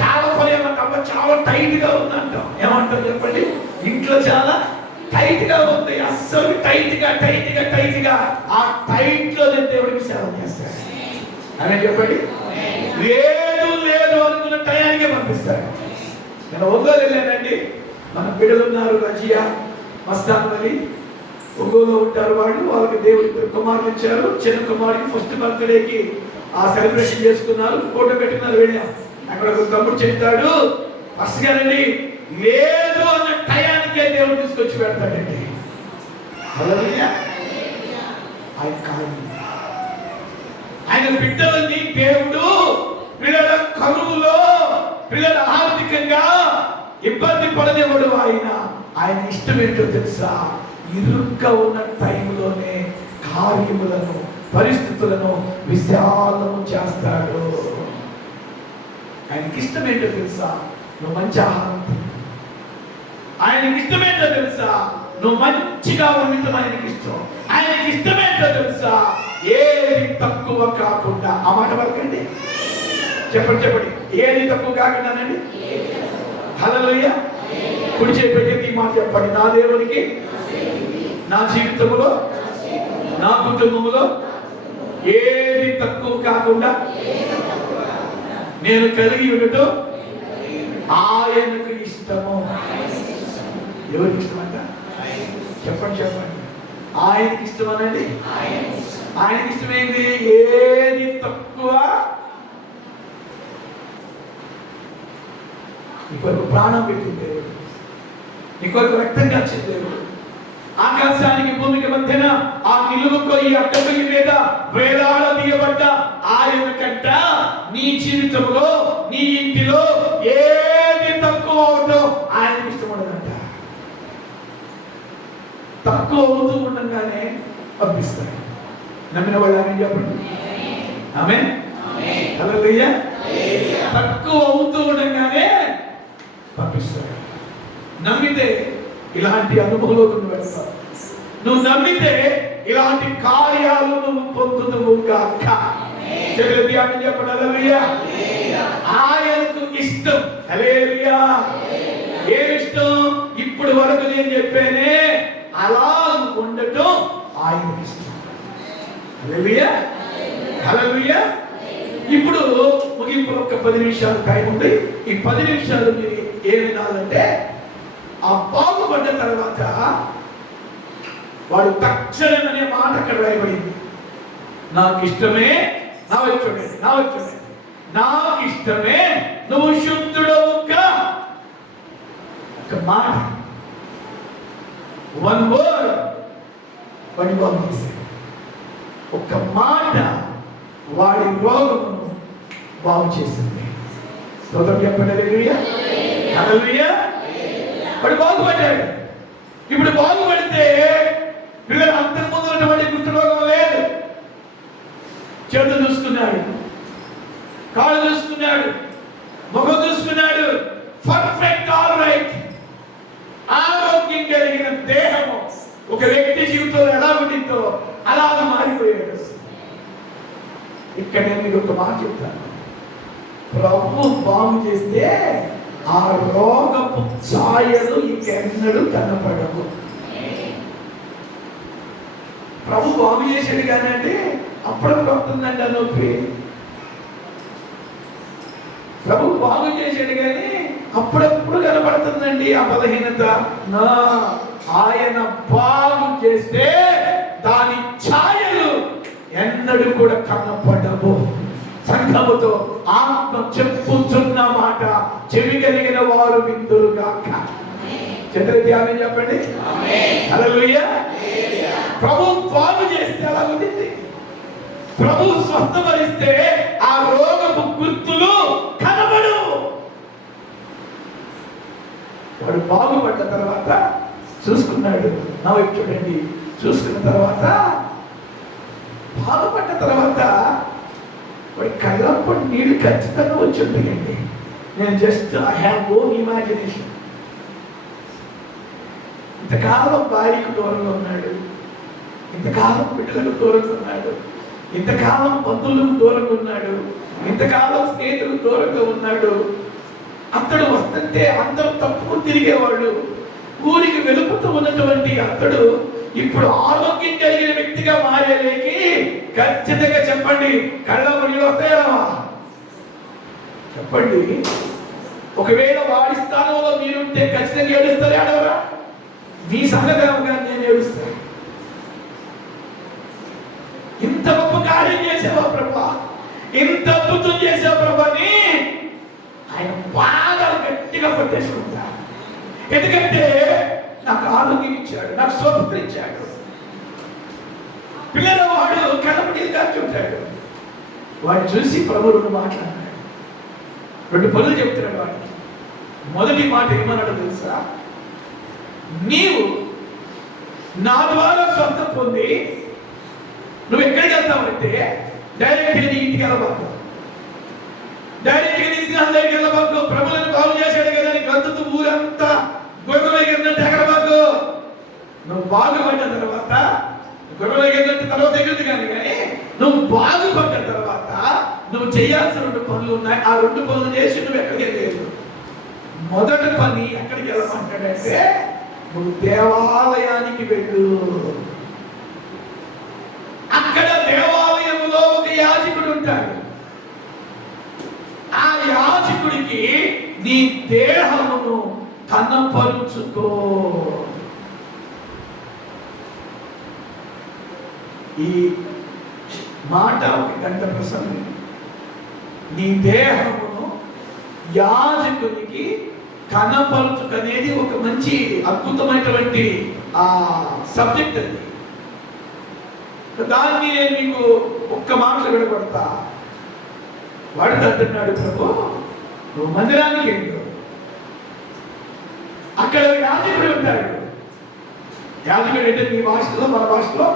చాలా పర్యావరణ చాలా టైట్ గా ఉందంటాం. ఏమంటాం చెప్పండి? ఇంట్లో చాలా టైట్ గా ఉంది, అస్సలు టైట్ గా ఆ టైట్ లో నేను దేవుడికి సేవ చేస్తాను. అనే చెప్పండి. లేదు అనుకున్న టయానికే పంపిస్తాడు. నేను ఒంగోలేనండి, మన బిడ్డలు ఉన్నారు, రజియా, మస్తాన్ అలీ, ఒంగోలు ఉంటారు. వాళ్ళకి దేవుడి కుమారులు ఇచ్చారు. చిన్న కుమారుడికి ఫస్ట్ బర్త్డేకి ఆ సెలబ్రేషన్ చేసుకున్నారు, ఫోటో పెట్టుకున్నారు. వెళ్ళాం. అక్కడ ఒక తమ్ముడు చెప్తాడు, ఫస్ట్ గారండి లేదు అన్న టయానికే దేవుడు తీసుకొచ్చి పెడతాడండి. హల్లెలూయా. ఆయన కాదు, ఆయన బిడ్డలని దేవుడు పిల్లల కరువులో పిల్లల ఆర్థికంగా ఇబ్బంది పడనివ్వడు. ఆయన ఇష్టం ఏంటో తెలుసా? ఇరుగ్గా ఉన్న టైంలోనే కార్యములను పరిస్థితులను విశాలము చేస్తాడు. ఆయనకి ఇష్టం ఏంటో తెలుసా? నువ్వు మంచి ఆహారం. ఆయనకి ఇష్టమేంటో తెలుసా? నువ్వు మంచిగా ఉండటం ఆయనకి ఇష్టం. ఆయనకి ఇష్టమేంటో తెలుసా? ఏది తక్కువ కాకుండా. ఆ మాట వరకండి, చెప్పండి చెప్పండి, ఏది తక్కువ కాకుండానండి. హల్లెలూయా. కుడి చేపెట్టి ఈ మాట చెప్పండి, నా దేవునికి నా జీవితంలో నా కుటుంబంలో ఏది తక్కువ కాకుండా నేను కలిగి ఉండటం ఆయనకు ఇష్టము. ఎవరికి ఇష్టం అంట? చెప్పండి చెప్పండి. ఆయనకి ఇష్టం అనండి. ఆయనకి ఇష్టమైంది ఏది తక్కువ. నీకొరకు ప్రాణం పెట్టింది దేవుడు, నీకొరకు రక్తం కాల్చింది దేవుడు. ఆకాశానికి భూమికి మధ్యన ఆ నిలువుకో ఈ అడ్డపల్లి మీద వేలాడదీయబడ్డ ఆయన కంట నీ జీవితంలో నీ ఇంటిలో ఏది తక్కువ అవుతుందో ఆయనకి ఇష్టం ఉండదంట. తక్కువ అవుతూ ఉండగానే పంపిస్తాడు. నమ్మిన వాళ్ళు ఆమె చెప్పండి. ఆమేన్. హల్లెలూయా. తక్కువ అవుతూ ఉండగానే పంపిస్తాడు. నమ్మితే ఇలాంటి అనుభవంలోకి నువ్వు వెళ్తావు. నువ్వు నమ్మితే ఇలాంటి కార్యాలు నువ్వు పొందుదువు గాక. చెప్పండి హల్లెలూయా. ఆయనకు ఇష్టం. హల్లెలూయా. ఏమి ఇష్టం? ఇప్పుడు వరకు నేను చెప్పానే అలా ఉండటం ఆయనకి ఇష్టం. హల్లెలూయా. హల్లెలూయా. ఇప్పుడు ముగింపు ఒక 10 నిమిషాలు టైం ఉంది. ఈ 10 నిమిషాలు మీరు ఏం వినాలంటే, ఆ బాగుపడ్డ తర్వాత వాడు తక్షణం అనే మాట అక్కడ రాయబడింది. నాకు ఇష్టమే, నాకు ఇష్టమే నువ్వు శుద్ధుడవు కా. ఒక మాట, వన్ వర్డ్ వాడి బాగు చేశాడు. ఒక మాట వాడి రోగమును బాగు చేసింది. స్తోత్రం చెప్పండి. హల్లెలూయా. హల్లెలూయా. వాడు బాగుపడ్డాడు. ఇప్పుడు బాగుపడితే పిల్లలు అంతకు ముందు ఉన్నటువంటి గుర్తురోగం లేదు. చేతులు చూసుకున్నాడు, కాళ్ళు చూసుకున్నాడు, ముఖం చూసుకున్నాడు. Perfect, all right. ఆరోగ్యం కలిగిన దేహము ఒక వ్యక్తి జీవితంలో ఎలా ఉండిందో అలా మారిపోయాడు. ఇక్కడ నేను మీకు ఒక మాట చెప్తాను. ప్రభు బాగు చేస్తే ఆ రోగపు ఛాయలు ఇంకెన్నడూ కనపడవు. ప్రభు బాగు చేసాడు కానీ అంటే అప్పుడప్పుడు వస్తుందండి ఆ నొప్పి. ప్రభు బాగు చేసాడు కానీ అప్పుడప్పుడు కనపడుతుందండి ఆ బలహీనత. ఆయన బాగు చేస్తే దాని ఛాయలు ఎన్నడూ కూడా కనపడవు. సంఘముతో ఆత్మ చెప్పుచున్న మాట చెవి కలిగిన వారు విందురు గాక. చంద్రతి ఆమె చెప్పండి. హల్లెలూయా. ప్రభు బాగు చేస్తే అలా ఉండింది. ప్రభు స్వస్థపరిస్తే ఆ రోగపు గుర్తులు కనబడు. వాడు బాగుపడ్డ తర్వాత చూసుకున్నాడు. నా వైపు చూడండి. చూసుకున్న తర్వాత బాగుపడ్డ తర్వాత వాడి కళ్ళప్పుడు నీళ్ళు ఖచ్చితంగా వచ్చి ఉంటాయండి. నేను just I have own imagination. ఇంతకాలం భార్యకు దూరంగా ఉన్నాడు, ఇంతకాలం బిడ్డలకు దూరంగా ఉన్నాడు, ఇంతకాలం బంధువులకు దూరంగా ఉన్నాడు, ఇంతకాలం స్నేహితులకు దూరంగా ఉన్నాడు. అతడు వస్తుంటే అందరూ తప్పుకుని తిరిగేవాడు. ఊరికి వెలుపుతూ ఉన్నటువంటి అతడు ఇప్పుడు ఆరోగ్యం కలిగిన వ్యక్తిగా మారేలేకి ఖచ్చితంగా చెప్పండి, కళ్ళ నీళ్ళు వస్తాయా? చెప్పండి. ఒకవేళ వాడి స్థానంలో మీరుంటే ఖచ్చితంగా ఏడుస్తారే, ఆడవరా? మీ సంగతంగా నేను ఏడుస్తాను. ఇంత గొప్ప కార్యం చేసావా ప్రభా, ఇంత అద్భుతం చేసావా ప్రభాని గట్టిగా పట్టేసుకుంటా. ఎందుకంటే నాకు ఆరోగ్యం ఇచ్చాడు, నాకు స్వస్థత ఇచ్చాడు. పిల్లల వాడు కలపడిగా చూశాడు. వాడిని చూసి ప్రభు రెండు మాట్లాడాడు, రెండు పనులు చెప్తున్నాడు వాడికి. మొదటి మాట ఏమన్నాడు తెలుసా? నీవు నా ద్వారా స్వస్థత పొంది నువ్వు ఎక్కడికి వెళ్తావంటే డైరెక్ట్గా నీ ఇంటికి వెళ్ళబాకు, డైరెక్ట్గా నీ స్నేహం దగ్గరికి వెళ్ళబాకు. ప్రభులను బాగు చేశాడు కదా నీ గంతుతూ ఊరంతా గొడవ ఎగిరినట్టు ఎగరబాకు. నువ్వు బాగుపడ్డ తర్వాత గొడవ ఎగిరినట్టు తర్వాత ఎగిరింది కానీ నువ్వు బాగుపడ్డ తర్వాత నువ్వు చేయాల్సిన 2 పనులు ఉన్నాయి. ఆ 2 పనులు చేసి నువ్వు ఎక్కడికి వెళ్ళలేదు. మొదటి పని ఎక్కడికి వెళ్ళమంటాడంటే నువ్వు దేవాలయానికి వెళ్ళు. అక్కడ దేవాలయంలో ఒక యాజకుడు ఉంటాడు. ఆ యాజకుడికి నీ దేహమును కనపరుచుకో. ఈ మాట 1 గంట ప్రసంగం. నీ దేహమును యాజకునికి కనపరుచుకనేది ఒక మంచి అద్భుతమైనటువంటి సబ్జెక్ట్ అది. దాన్ని నేను మీకు ఒక్క మాటలు విడగొడతా. వాడు అంటున్నాడు, ప్రభు నువ్వు మందిరానికి వెళ్ళు, అక్కడ యాజకుడు ఉంటాడు. యాజకుడు అంటే మీ భాషలో మన భాషలో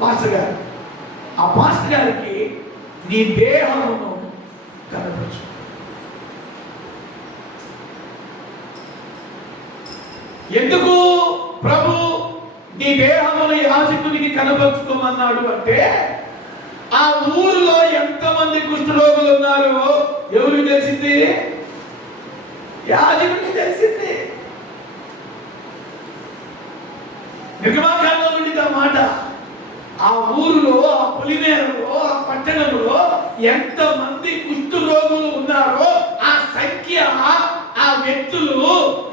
పాస్టర్ గారు. ఆ పాస్టర్ గారికి నీ దేహమును కనపరచు. ఎందుకు ప్రభు నీ దేహమును యాజకునికి కనపరుచుకోమన్నాడు అంటే ఆ ఊరిలో ఎంతమంది కుష్ఠరోగులు ఉన్నారో ఎవరికి తెలిసింది? యాజకుడికి తెలిసింది. నిర్గమాకాండంలో నుండి ఆ మాట. ఆ ఊరిలో, ఆ పులిమేరలో, ఆ పట్టణంలో ఎంతమంది కుష్ఠరోగులు ఉన్నారో ఆ సంఖ్య, ఆ వ్యక్తులు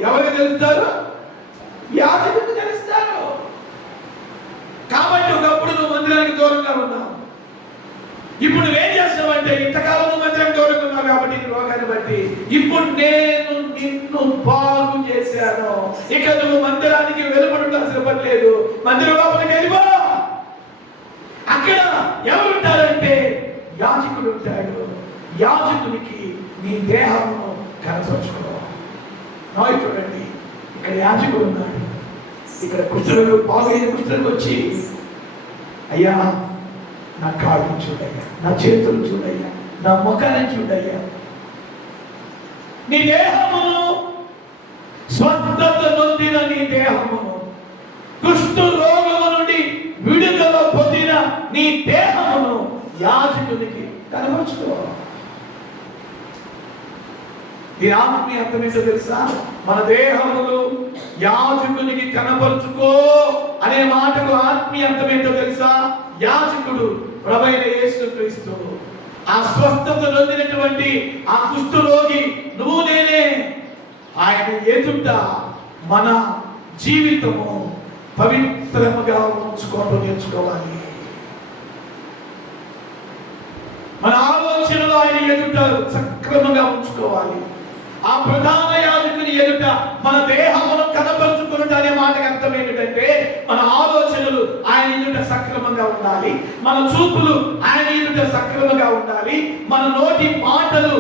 ఎవరికి తెలుస్తారు? యాజకుడికి తెలుస్తారు. కాబట్టి ఒకప్పుడు నువ్వు మందిరానికి దూరంగా ఉన్నావు. ఇప్పుడు నువ్వేం చేస్తావంటే ఇంతకాలం నువ్వు మందిరానికి దూరంగా ఉన్నావు కాబట్టి నీ రోగాన్ని బట్టి ఇప్పుడు నేను నిన్ను బాగు చేశాను. ఇక నువ్వు మందిరానికి వెలుపడాల్సిన పని లేదు. మందిరం లోపలికి వెళ్ళిపో. అక్కడ ఎవరుంటారంటే యాజకుడు ఉంటాడు. యాజకునికి నీ దేహమును కనపరుచుకో. చూడండి, ఇక్కడ యాజకుడు ఉన్నాడు. ఇక్కడ కుష్ఠరోగులు బాగైన కుష్ఠరోగి వచ్చి, అయ్యా నా కాళ్ళు చూడయ్యా, నా చేతులు చూడయ్యా, నా ముఖాన్ని చూడయ్యా, నీ దేహమును స్వస్థత నొందిన నీ దేహమును, కుష్ఠరోగము నుండి విడుదల పొందిన నీ దేహమును యాజకునికి కనపరుచుకో. ఈ ఆత్మీయ అర్థమేంటో తెలుసా? మన దేహములు యాజకునికి కనపరుచుకో అనే మాటకు ఆత్మీయ అర్థమేంటో తెలుసా? యాజకుడు ప్రభువైన యేసుక్రీస్తు. ఆ స్వస్థత నొందినటువంటి ఆ కుష్ఠరోగి నువ్వు నేనే. ఆయన ఎదుట మన జీవితము పవిత్రముగా ఉంచుకోవడం నేర్చుకోవాలి. మన ఆలోచనలు ఆయన ఎదుట సక్రమంగా ఉంచుకోవాలి. ఆ ప్రధాన యాజకుని ఎదుట మన దేహమును కనపరుచుకున్నట్టు అనే మాటకు అర్థం ఏంటంటే మన ఆలోచనలు ఆయన ఎదుట సక్రమంగా ఉండాలి, మన చూపులు ఆయన ఎదుట సక్రమంగా ఉండాలి, మన నోటి మాటలు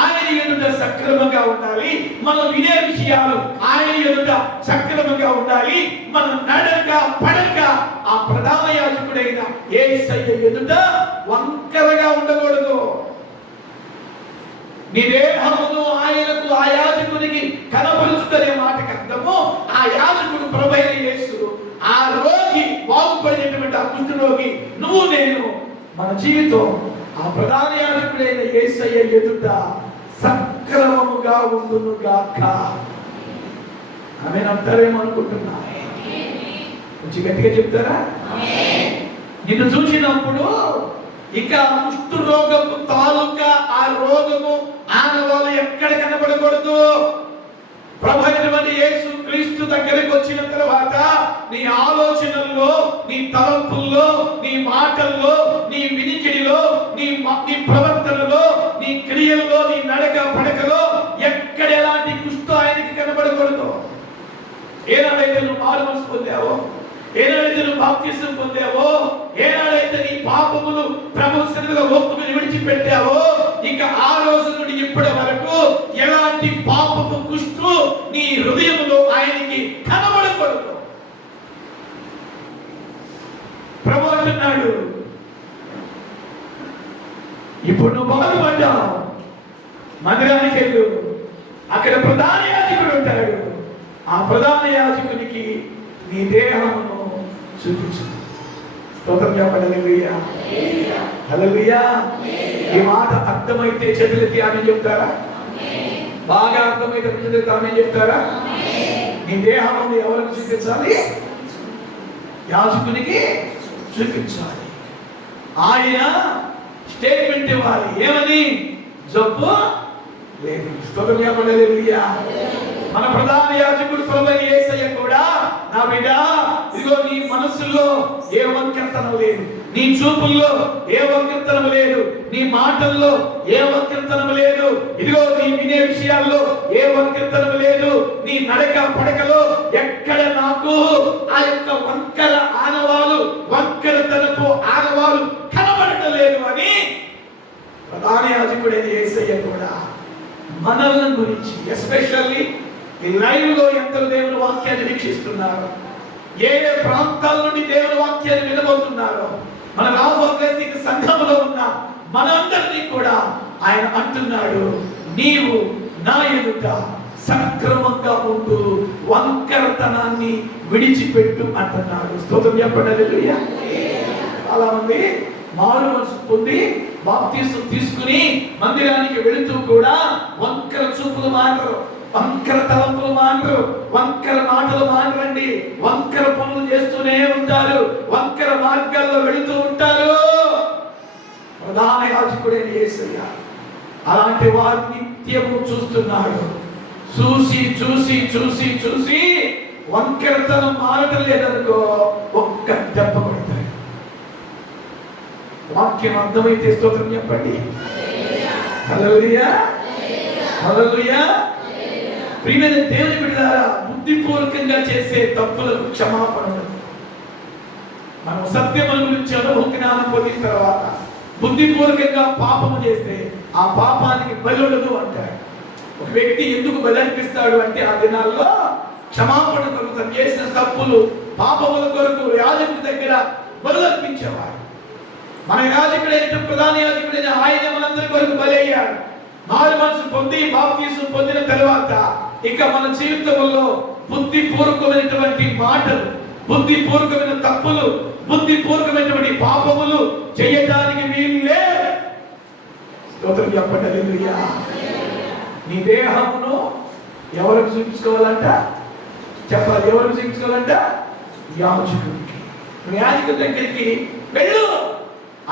ఆయన ఎదుట సక్రమంగా ఉండాలి, మనం వినే విషయాలు ఆయన ఎదుట సక్రమంగా ఉండాలి, మన నడక పడక ఆ ప్రధాన యాజకుడైన యేసయ్య ఎదుట వంకరగా ఉండకూడదు. నీ దేహమును ఆయనకు, ఆ యాజకునికి కనపరుచుకునే మాటకు అర్థము ఆ యాజకుడు ప్రభువైన యేసు, ఆ రోగి బాగుపడినటువంటి ఆ కుష్ఠరోగి నువ్వు నేను. మన జీవితం ఆ ప్రధాన యాజకుడైన యేసయ్య ఎదుట సక్రమముగా ఉండును గాక. ఆమేన్ అంటారేమో అనుకుంటున్నా. కొంచెం గట్టిగా చెప్తారా? నిన్ను చూసినప్పుడు ఇక కుష్ఠరోగము తాలూకా ఆ రోగము ఆనవాళ్ళు ఎక్కడ కనబడకూడదు. ప్రభువైనటువంటి యేసు క్రీస్తు దగ్గరికి వచ్చిన తర్వాత నీ ఆలోచనల్లో, నీ తలంపుల్లో, నీ మాటల్లో, నీ వినికిడిలో, నీ ప్రవర్తనలో, నీ క్రియల్లో, నీ నడక పడకలో ఎక్కడ ఎలాంటి మారు మనసు పొందావో, ఏనాడైతే నువ్వు బాప్తిసం పొందావో, ఏనాడైతే నీ పాపములు ప్రభు సన్నిధిలో ఒప్పుకొని విడిచిపెట్టావో, ఇక ఆ రోజు నుండి ఇప్పటి వరకు ఎలాంటి పాపపు కుష్టు నీ హృదయంలో ఆయనకి కనబడకూడదు. ప్రభు అంటున్నాడు, ఇప్పుడు నువ్వు బాగుపడ్డావు, మందిరానికి వెళ్ళు, అక్కడ ప్రధాన యాజకుడు ఉంటాడు, ఆ ప్రధాన యాజకునికి నీ దేహమును చూపించు. స్తోత్రం చెప్పండి. హల్లెలూయా, హల్లెలూయా. ఈ మాట అర్థమైతే చేతులెత్తి ఆమె చెప్తారా? బాగా అర్థమైతే చేతులెత్తి ఆమె చెప్తారా? నీ దేహమును ఎవరికి చూపించాలి? యాజకునికి చూపించాలి. ఆయన స్టేట్మెంట్ ఇవ్వాలి, ఏమని? జబ్బు లేదు. స్తోత్రం చెప్పండి. హల్లెలూయా. మన ప్రధాన యాజకుడు ప్రభువైన యేసయ్య కూడా, నా బిడ్డ, ఇదిగో నీ మనసులో ఏ వంకరతనం లేదు, నీ చూపుల్లో ఏ వంకరతనం లేదు, నీ మాటల్లో ఏ వంకరతనం లేదు, ఇదిగో నీ వినే విషయాల్లో ఏ వంకరతనం లేదు, నీ నడక పడకలో ఎక్కడ నాకు ఆ యొక్క వంకర ఆనవాలు, వంకరతనపు ఆనవాలు కనబడటం లేదు అని ప్రధాన యాజకుడైన యేసయ్య కూడా మనల్ని గురించి, ఎస్పెషల్లీ ఈ లైవ్ లో ఎందరో దేవుని వాక్యాన్ని వీక్షిస్తున్నారు, ఏ ఏ ప్రాంతాల నుండి దేవుని వాక్యాన్ని వినబోతున్నారో, మన రాబోయే సంఘంలో ఉన్న మనందరినీ కూడా ఆయన అంటున్నాడు, నీవు నా ఎదుట సక్రమంగా ఉంటూ వంకరతనాన్ని విడిచిపెట్టు అంటున్నాడు. స్తోత్రం చెప్పండి. హల్లెలూయా. చాలా మంది మారు మనసు పొంది బాప్తిసం తీసుకుని మందిరానికి వెళుతూ కూడా వంకర చూపులు మానరు, వంకర తలంపులు మానరు, వంకర మాటలు మానరండి, వంకర పనులు చేస్తూనే ఉంటారు, వంకర మార్గాల్లో వెళుతూ ఉంటారు. ప్రధాన యాజకుడైన యేసయ్య అలాంటి వారు నిత్యము చూస్తున్నాడు. చూసి చూసి చూసి చూసి వంకరతనం మారటం లేదనుకో, ఒక్క దెబ్బ కొడతాడు. వాక్యం అర్థమైతే స్తోత్రం చెప్పండి. హల్లెలూయా, హల్లెలూయా. ప్రియమైన దేవుని బిడ్డలారా, బుద్ధిపూర్వకంగా చేసే తప్పులకు క్షమాపణ ఉండదు. మనం సత్యముల గురించి అనుభవ జ్ఞానం పొందిన తర్వాత బుద్ధిపూర్వకంగా పాపము చేస్తే ఆ పాపానికి బలి ఉండదు అంటాడు. ఒక వ్యక్తి ఎందుకు బలి అర్పిస్తాడు అంటే, ఆ దినాల్లో క్షమాపణ కొరకు తను చేసిన తప్పులు పాపముల కొరకు యాజకుడి దగ్గర బలి అర్పించేవాడు. మన యాజకుడైన ప్రధాన యాజకుడైన ఆయన మనందరి కొరకు బలి అయ్యాడు. మారు మనసు పొంది బాప్తిసం పొందిన తర్వాత ఇక మన జీవితంలో బుద్ధిపూర్వకమైనటువంటి మాటలు, బుద్ధిపూర్వకమైన తప్పులు, బుద్ధిపూర్వకమైనటువంటి పాపములు చేయడానికి వీలులే. స్తోత్రం చెప్పండి. హల్లెలూయా. నీ దేహమును ఎవరికి చూపించుకోవాలంట? చెప్పాలి, ఎవరికి చూపించుకోవాలంట? యాజకుడికి. యాజకుడి దగ్గరికి వెళ్ళు,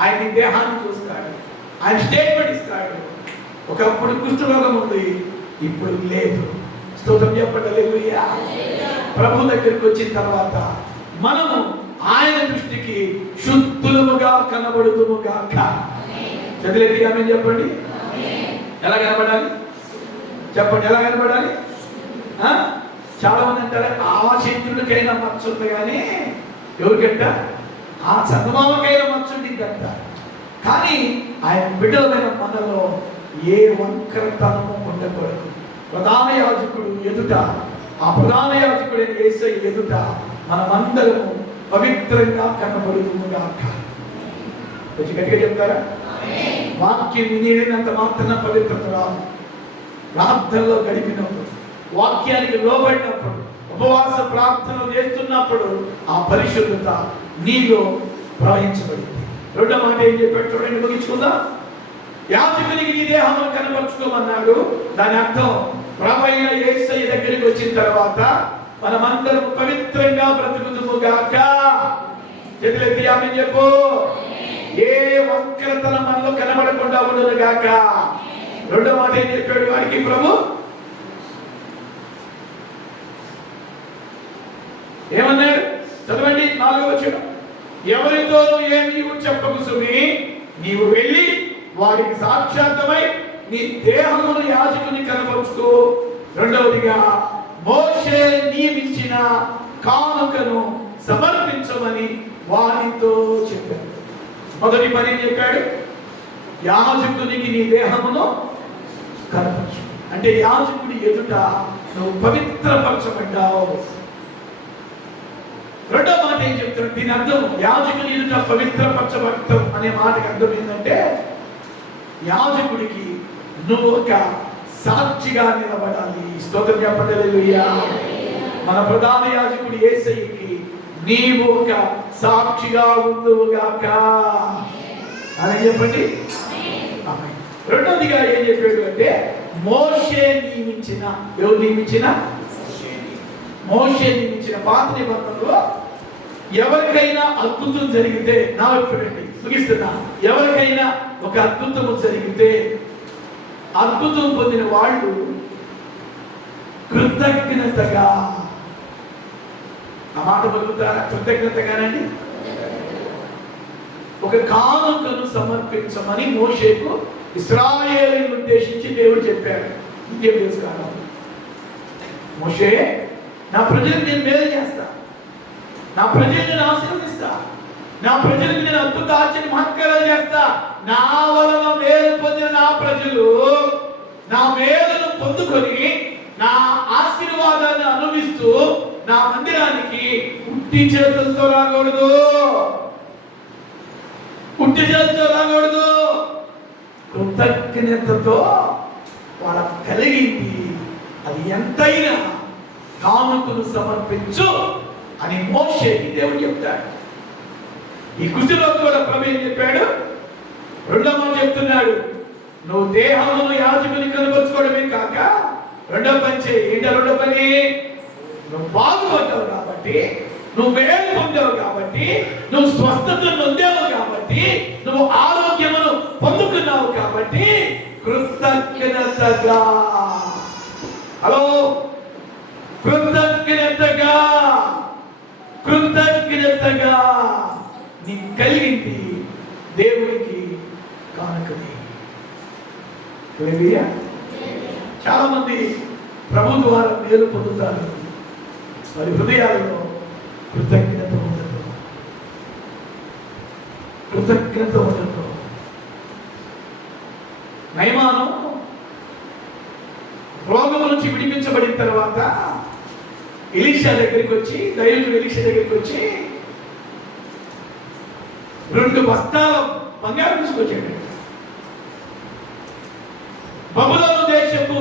ఆయన నీ దేహాన్ని చూస్తాడు, ఆయన స్టేట్మెంట్ ఇస్తాడు. ఒకప్పుడు కుష్ఠరోగం ఉంది, ఇప్పుడు లేదు. స్తోత్రం చెప్పండి. హల్లెలూయా. ప్రభు దగ్గరికి వచ్చిన తర్వాత మనము ఆయన దృష్టికి శుద్ధులముగా కనబడుదుము గాక. చదివేది ఆమేన్ చెప్పండి. ఎలా కనబడాలి చెప్పండి, ఎలా కనబడాలి? చాలా మంది అంటారు, ఆ చంద్రుడికైనా మచ్చ ఉంది కానీ ఎవరికంట? ఆ చందమామకైనా మచ్చ ఉండిందంట. కానీ ఆయన బిడ్డలమైన మనలో ఏ వంకరతనము ఉండకూడదు. ప్రధాన యాజకుడు ఎదుట, ఆ ప్రధాన యాజకుడైన యేసయ్య ఎదుట మనమందరము పవిత్రంగా కనబడుదుముగాక. కొంచెం గట్టిగా చెప్తారా? వాక్యం వినేనంత మాత్రాన పవిత్రత రాదు. ప్రార్థనలో గడిపినప్పుడు, వాక్యానికి లోబడినప్పుడు, ఉపవాస ప్రార్థనలు చేస్తున్నప్పుడు ఆ పరిశుద్ధత నీలో ప్రవహించబడింది. రెండో మాట ఏం చెప్పాడు చూడండి, ముగించుకుందాం. యాజకునికి నీ దేహమును కనపరుచుకోమన్నాడు. దాని అర్థం, ప్రభువైన యేసయ్య దగ్గరికి వచ్చిన తర్వాత మనమందరం పవిత్రంగా బ్రతుకుదుముగాక. చేతులెత్తి ఆమేన్ చెప్పు. ఏ వంకరతనం మనలో కనబడకుండా ఉండునుగాక. రెండో మాట ఏం చెప్పాడు వారికి ప్రభు? ఏమన్నాడు చదవండి, 4వ వచనం. ఎవరితోనూ ఏమీ చెప్పకు సుమి, నీవు వెళ్ళి వారికి సాక్షాత్తమై నీ దేహమును యాజకుని కనపరుచుకో. రెండవదిగా, మోషే నియమించిన కానుకను సమర్పించమని వారితో చెప్పాడు. మొదటి పని చెప్పాడు, యాజకునికి నీ దేహమును కనపరచు. అంటే యాజకుడి ఎదుట నువ్వు పవిత్రపరచబడ్డావు. రెండో మాట ఏం చెప్తాడు? దీని అర్థం యాజకుని ఎదుట పవిత్రపరచబడటం అనే మాటకి అర్థం ఏంటంటే, యాజకుడికి నువ్వు ఒక సాక్షిగా నిలబడాలి. స్తోత్రం చెప్పండి హల్లెలూయా. మన ప్రధాన యాజకుడు యేసయ్యకి నీవు ఒక సాక్షిగా ఉందువుగాక అని చెప్పండి. రెండోదిగా ఏం చెప్పాడు అంటే, మోషే నియమించిన, ఎవరు నియమించిన? మోషే నియమించిన పాత నిబంధనలో ఎవరికైనా అద్భుతం జరిగితే, నా చూడండి ముగిస్తున్నా, ఎవరికైనా ఒక అద్భుతము జరిగితే అద్భుతం పొందిన వాళ్ళు కృతజ్ఞతగా, ఆ మాట పలుకుతారా? కృతజ్ఞతగానండి. ఒక కానుకను సమర్పించమని మోషేకు ఇశ్రాయేలును ఉద్దేశించి దేవుడు చెప్పాడు. ఇంకేం తెలుసు కాదు, మోషే నా ప్రజలకు నేను మేలు చేస్తా, నా ప్రజల్ని నేను ఆశీర్వదిస్తా, నా ప్రజలకు నేను అద్భుత ఆశ్చర్య మహత్కారాలు చేస్తా. నా వలన మేలు పొందిన నా ప్రజలు నా మేలును పొందుకొని నా ఆశీర్వాదాన్ని అనుభవిస్తూ నా మందిరానికి ఉట్టి చేతులతో రాకూడదు, ఉట్టి చేతులతో రాకూడదు. కృతజ్ఞతతో వాళ్ళకు కలిగింది అది ఎంతైనా కానుకను సమర్పించు అని మోషేకి దేవుడు చెప్తాడు. ఈ కృతిలో కూడా ప్రభు ఏం చెప్పాడు? రెండో మాట చెప్తున్నాడు, నువ్వు దేహమును యాజకుని కనపరుచుకోవడమే కాక రెండో పని చేయి. ఏంటో రెండో పని? నువ్వు బాగుపడ్డావు కాబట్టి, నువ్వు మేలు పొందావు కాబట్టి, నువ్వు స్వస్థతను పొందావు కాబట్టి, నువ్వు ఆరోగ్యమును పొందుకున్నావు కాబట్టి కృతజ్ఞతగా, హలో, కృతజ్ఞతగా కృతజ్ఞతగా నీకు కలిగింది దేవునికి కానుకది. చాలా మంది ప్రభు ద్వారా మేలు పొందుతారు, వారి హృదయాలలో కృతజ్ఞత ఉండదు, కృతజ్ఞత ఉండదు. నయమాను రోగం నుంచి విడిపించబడిన తర్వాత ఎలీషా దగ్గరికి వచ్చి, దైవజనుడు ఎలీషా దగ్గరికి వచ్చి 2 బస్తాల బంగారం తీసుకొచ్చాడు. బబులోను దేశపు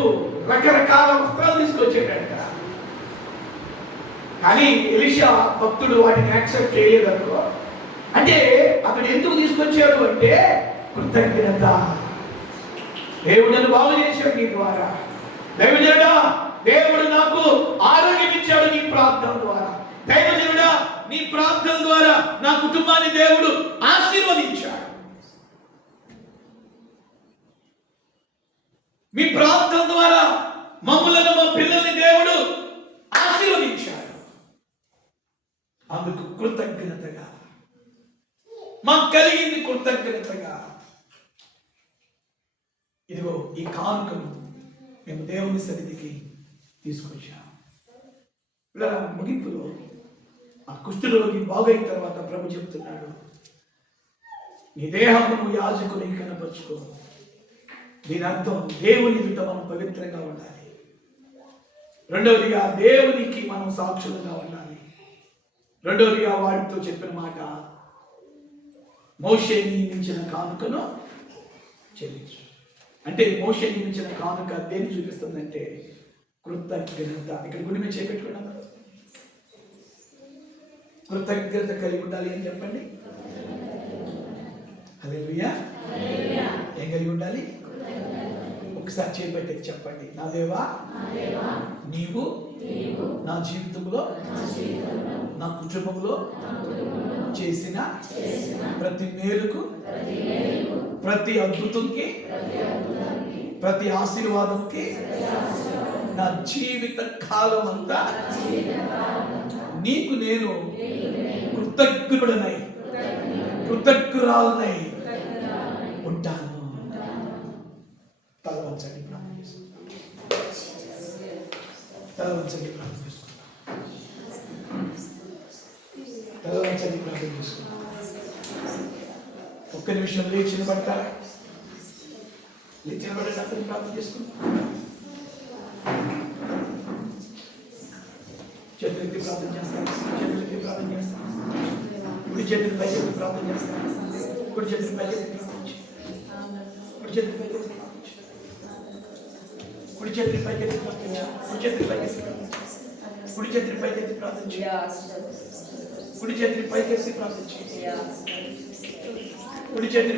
రకరకాల వస్త్రాలు తీసుకొచ్చాడంట. కానీ ఎలీషా భక్తుడు వాటిని యాక్సెప్ట్ చేయలేదనుకో. అంటే అతడు ఎందుకు తీసుకొచ్చాడు అంటే కృతజ్ఞత. దేవుడు బాగు చేశాడు నీ ద్వారా. దైవజనుడా, దేవుడు నాకు ఆరోగ్యం ఇచ్చాడు నీ ప్రార్థన ద్వారా. దైవజనుడా, నీ ప్రార్థన ద్వారా నా కుటుంబాన్ని దేవుడు ఆశీర్వదించాడు. మీ ప్రార్థన ద్వారా మమ్ములను, మా పిల్లల్ని దేవుడు ఆశీర్వదించాడు. అందుకు కృతజ్ఞతగా, మాకు కలిగింది కృతజ్ఞతగా. ఇదిగో ఈ కానుకను మేము దేవుని సన్నిధికి తీసుకొచ్చాం. ఇలా ముగింపులో ఆ కుష్ఠరోగి బాగైన తర్వాత ప్రభు చెబుతున్నాడు, నీ దేహమును యాజకుని కనపరుచుకో. దీని అర్థం దేవుని ఎదుట మనం పవిత్రంగా ఉండాలి. రెండవదిగా దేవునికి మనం సాక్షులుగా ఉండాలి. రెండవదిగా వాడితో చెప్పిన మాట, మోషే నియమించిన కానుకను చెల్లించు. అంటే మోషే నియమించిన కానుక దేన్ని చూపిస్తుందంటే కృతజ్ఞత. ఇక్కడ గుడి మీద చేపెట్టుకున్నాం కదా, కృతజ్ఞత కలిగి ఉండాలి అని చెప్పండి. హల్లెలూయా. ఏం కలిగి ఉండాలి? ఒకసారి చేపెట్టి చెప్పండి, నా దేవా, నీవు నా జీవితంలో, నా కుటుంబంలో చేసిన ప్రతి మేలుకు, ప్రతి అద్భుతంకి, ప్రతి ఆశీర్వాదంకి నా జీవిత కాలం అంతా నీకు నేను కృతజ్ఞుడనై, కృతజ్ఞురాలనై ఉంటాను. తల వంచండి, ప్రార్థన చేసుకుంటాం. తల వంచండి, ప్రార్థన చేసుకుంటాం. ఒక్క నిమిషం లేచి నిలబడతారా? లేచి నిలబడండి, అతను ప్రార్థన చేసుకుంటాం. చేతులకి ప్రార్థన చేస్తాను, చేతులకి ప్రార్థన చేస్తాను. కుడి చేతులు పై చేతులు ప్రార్థన చేస్తాను. కుడి చేతులు పై చేతులు ప్రార్థించి, కుడి చేతులు పై చేతులు ప్రార్థించి, కుడి చేతులు పై చేతులు ప్రార్థించి, కుడి చేతులు పై చేతులు ప్రార్థించి, కుడి చేతులు పై చేతులు ప్రార్థించి, కుడి చేతులు పై చేతులు ప్రార్థించి, కుడి చేతులు